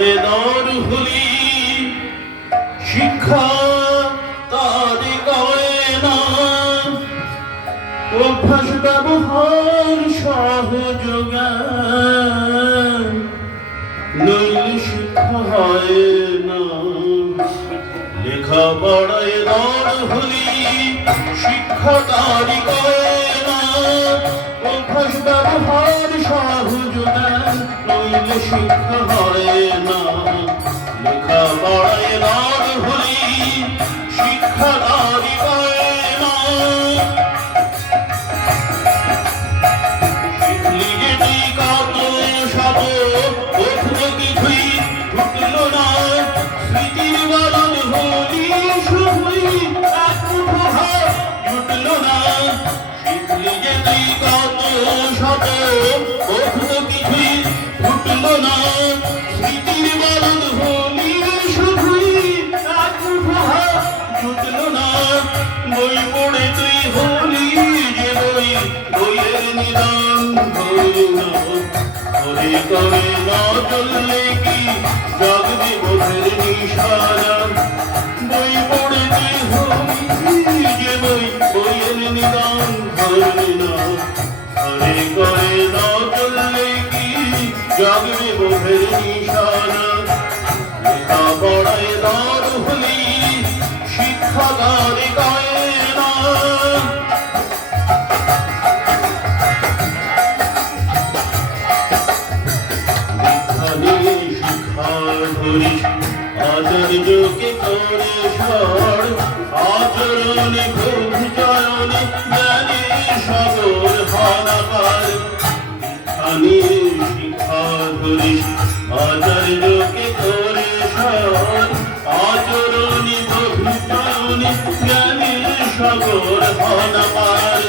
দরহুলি শিক্ষা তারি করে না, অভ্যাস ব্যবহার সহযোগান নইলে শিক্ষা হয় না। লেখা পড়ায় দরহুলি শিক্ষা তারি করে না, অভ্যাস ব্যবহার সহযোগান নইলে শিক্ষা হয় না। লেখা পড়ায় দরহুলি শিক্ষা তারি করে না, শিখলি যেটি কত সব কখনো কিছুই ঢুকলো না। স্মৃতির বাদল হলি শুধুই এক মুঠো হাত জুটলো না। শিখলি যেটি কত সব কখনো কিছুই ঢুকলো না। স্মৃতির বাদল হলি শুধুই এক মুঠো হাত জুটলো না। বই পড়ে তুই হলি যে বই, বইয়ের নিদান হলো না। করে করে না চললে কি জাগবে বোধের নিশানা। বই পড়ে তুই হলি যে বই, বইয়ের নিদান হলো না। করে করে না চললে কি জাগবে বোধের নিশানা। লেখা পড়ায় দরহুলি শিক্ষা তারি করে না। আচার্যকে করে সর আচরণে খুব চরণে জ্ঞানে সাগর হানাপার। আমি শিক্ষা ধরিস আচার্যকে করে সর আচরণে খুব চরণে জ্ঞানে সাগর হানাপার।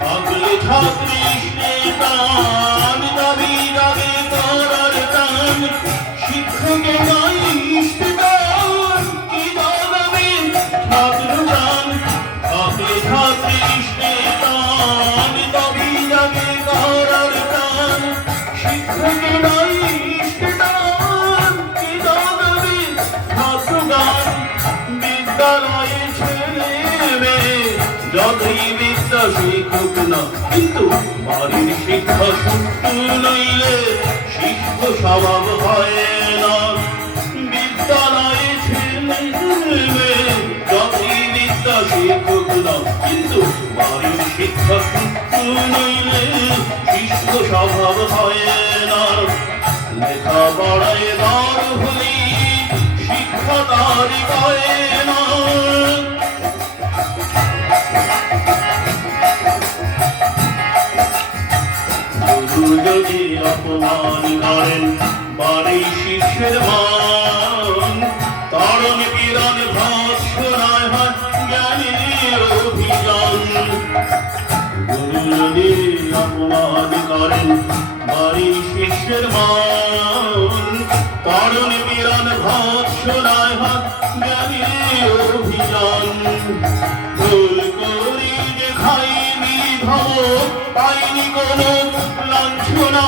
থাকলে ছাত্রী টান দাবি দাবি করার টান, শিক্ষকে নাই ইষ্টান কি দাবি ছাত্র গান। থাকলে ছাত্রী টান দাবি দাবি করার টান, শিক্ষকে নাই ইষ্টান কি দাবি ছাত্র গান। বিদ্যালয়ে ছেলে মেয়ে যতই বিদ্যা শিখুক না, কিন্তু বাড়ির শিক্ষা সুষ্ঠু নইলে শিষ্য স্বভাব হয় না। বিদ্যালয়ে ছেলে মেয়ে যতই বিদ্যা শিখুক না, কিন্তু বাড়ির শিক্ষা সুষ্ঠু নইলে শিষ্য স্বভাব হয় না। লেখা পড়ায় দরহুলি শিক্ষা তারি করে না। যদি অপমান করেন বাড়ি শিষ্যের মান, তারণ পীড়ন ভাষণায় হয় জ্ঞানের অভিযান। গুরু যদি অপমান করেন বাড়ি শিষ্যের মান, তারণ পীড়ন ভাষণায় হয় জ্ঞানের অভিযান। ভুল করি যে খাইনি ধমক পাইনি কোনো লাঞ্ছনা,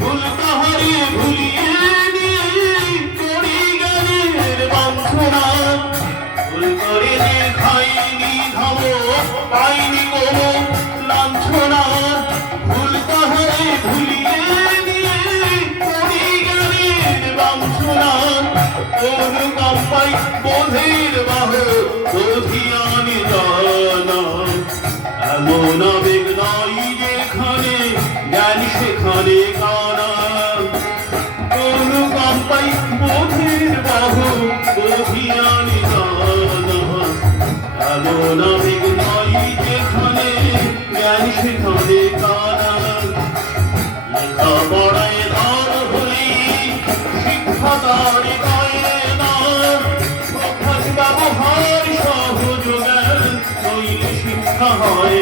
ভুল কাহারে ভুলিয়ে নিয়ে করি জ্ঞানের বাঞ্ছনা। ভুল করে যে খাইনি ধমক পাইনি কোনো লাঞ্ছনা, ভুল কাহারে ভুলিয়ে নিয়ে করি জ্ঞানের বাঞ্ছনা। অনুকম্পাই বোধের বাহ অধিয়ানি জানা, এমন আবেগ নাই যেখানে জ্ঞান সেখানে কানা। অনুকম্পাই বোধের বাহ অধিয়ানি জানা, এমন আবেগ নাই যেখানে জ্ঞান সেখানে কানা। লেখা পড়ায় দরহুলি শিক্ষা তারি করে না, অভ্যাস ব্যবহার সহযোগান নইলে শিক্ষা হয়